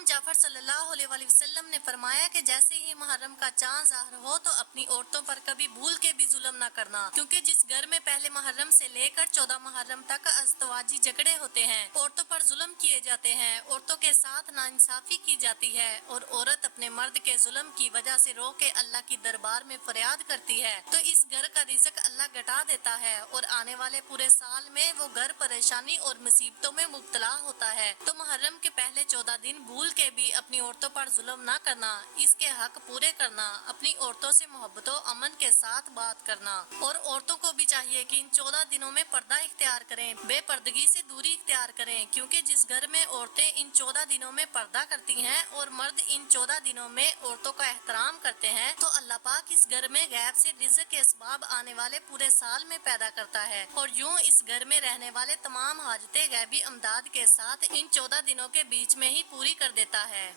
امام جعفر صلی اللہ علیہ وآلہ وسلم نے فرمایا کہ جیسے ہی محرم کا چاند ظاہر ہو تو اپنی عورتوں پر کبھی بھول کے بھی ظلم نہ کرنا، کیونکہ جس گھر میں پہلے محرم سے لے کر 14 محرم تک ازدواجی جھگڑے ہوتے ہیں، عورتوں پر ظلم کیے جاتے ہیں، عورتوں کے ساتھ ناانصافی کی جاتی ہے اور عورت اپنے مرد کے ظلم کی وجہ سے رو کے اللہ کی دربار میں فریاد کرتی ہے تو اس گھر کا رزق اللہ گھٹا دیتا ہے اور آنے والے پورے سال میں وہ گھر پریشانی اور مصیبتوں میں مبتلا ہوتا ہے۔ تو محرم کے پہلے 14 دن بھول کے بھی اپنی عورتوں پر ظلم نہ کرنا، اس کے حق پورے کرنا، اپنی عورتوں سے محبت و امن کے ساتھ بات کرنا، اور عورتوں کو بھی چاہیے کہ ان 14 دنوں میں پردہ اختیار کریں، بے پردگی سے دوری اختیار کریں، کیونکہ جس گھر میں عورتیں ان 14 دنوں میں پردہ کرتی ہیں اور مرد ان 14 دنوں میں عورتوں کا احترام کرتے ہیں تو اللہ پاک اس گھر میں غیب سے رزق کے اسباب آنے والے پورے سال میں پیدا کرتا ہے اور یوں اس گھر میں رہنے والے تمام حاجتیں غیبی امداد کے ساتھ ان 14 دنوں کے بیچ میں ہی پوری کر دیتا ہے۔